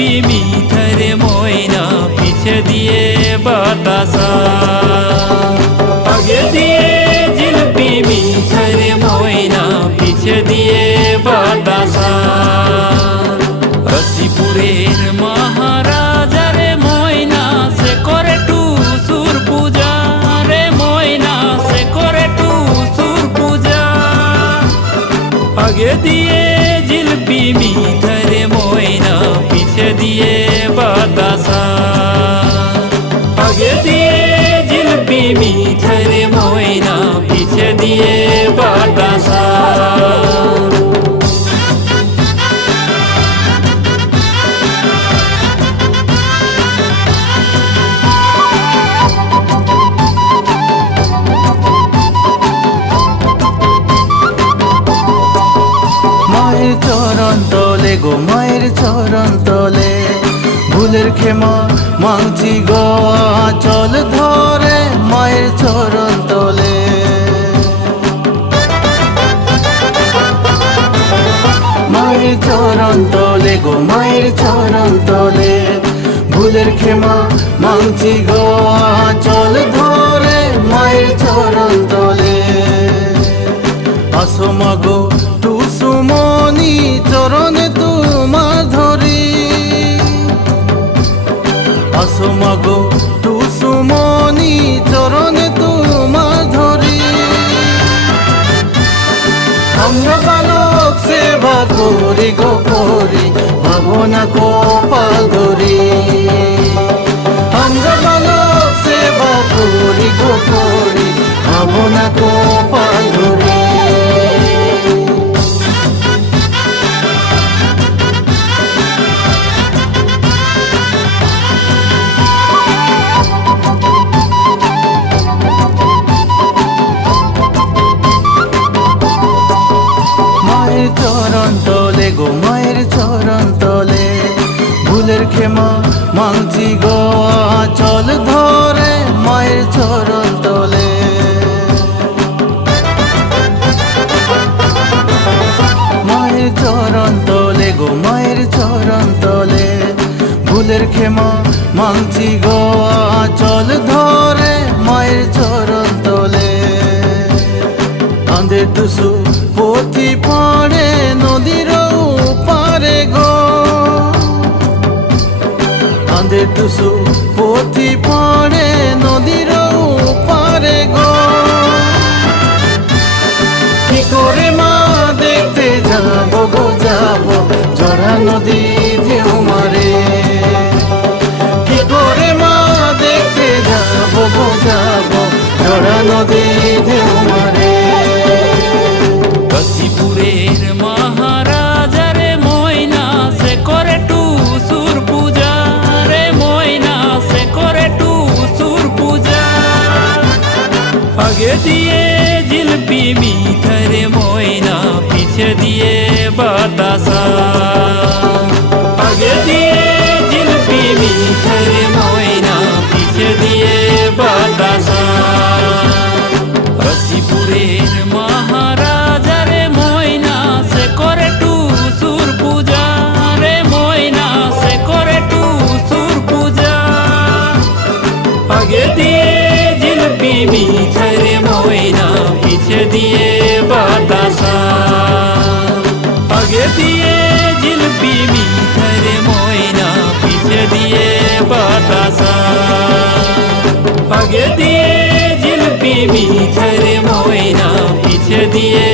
জিলপি মিঠারে ময়না পিছে দিয়ে বাতাসা আগে দিয়ে জিলপি মিঠারে ময়না পিছে দিয়ে বাতাসা রসিপুরের মহারাজা রে ময়না সে করে টুসুর পূজা রে ময়না সে করে টুসুর পূজা আগে দিয়ে জিলপি মিঠারে ময়না পিছে দিয়ে বাতাসা আগে দিয়ে জিলপি মিঠারে ময়না পিছে দিয়ে বাতাসা মায়ের চরণ তলে গো মায়ের চরণ তলে ভুলের ক্ষমা মাংছি গো চল ধরে মায়ের চরণ তলে মায়ের চরণ তলে গো মায়ের চরণ তলে ভুলের ক্ষমা মাংছি গো চল ধরে মায়ের চরণ তলে আসো মাগো সুমনি চরণে তোমার ধরি আসো মাগো তু সুমনি চরণে তোমার ধরি আমরা বালক সেবা করি গো করি ভাবনা কপাল ধরি আমরা বালক সেবা করি গো করি ভাবনা কপাল ধরি চরণ তলে গো মায়ের চরণ তলে ভুলের ক্ষমা মাংছি গো চল ধরে মায়ের চরণ তলে মায়ের চরণ তলে গো মায়ের চরণ তলে ভুলের ক্ষমা মাংছি গো চল ধরে মায়ের চরণ তলে কাঁধে টুসু পথি পড়ে নদীর পারে গো কাঁধে টুসু পথি পড়ে নদীর পারে গো কি করে মা দেখতে যাব গো যাব জড়া নদী ঢেউ মারে কি করে মা দেখতে যাব গো যাব জড়া নদী ঢেউ মারে রসিপুরের মহারাজা রে ময়না সে করে টুসুর পূজা রে ময়না সে করে টুসুর পূজা আগে দিয়ে জিলপি মিঠারে ময়না পিছে দিয়ে বাতাসা আগে দিয়ে জিলপি মিঠারে ময়না পিছে দিয়ে বাতাসা রসিপুরের মহারাজা রে ময়না সে করে টুসুর পূজা রে ময়না সে করে টুসুর পূজা আগে দিয়ে জিলপি মিঠারে ময়না পিছে দিয়ে বাতাসা আগে দিয়ে জিলপি মিঠারে ময়না পিছে দিয়ে বাতাসা আগে দিয়ে জিলপি মিঠারে ময়না পিছে দিয়ে